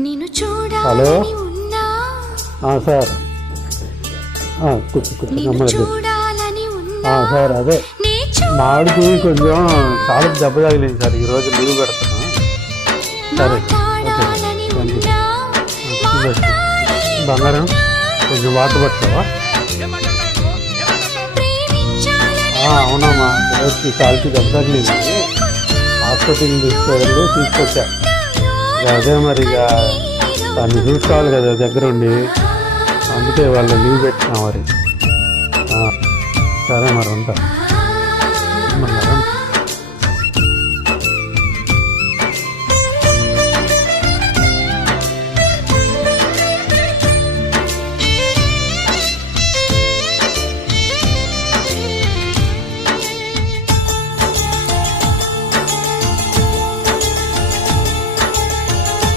Hello sir కూర్చో sir అదే మామిడికి కొంచెం చాలా దెబ్బ తగిలింది సార్, ఈరోజు లీవ్ పెడుతున్నా. సరే బంగారం కొంచెం వాటర్ పట్టుకోవా? అవునమ్మా, ఈరోజు కాలికి దెబ్బ తగిలింది, హాస్పిటల్ని తీసుకొచ్చా. అదే మరి ఇక దాన్ని చూసుకోవాలి కదా దగ్గరుండి, అందుకే వాళ్ళు లీవ్ పెట్టినా మరి. సరే మరి ఉంటా.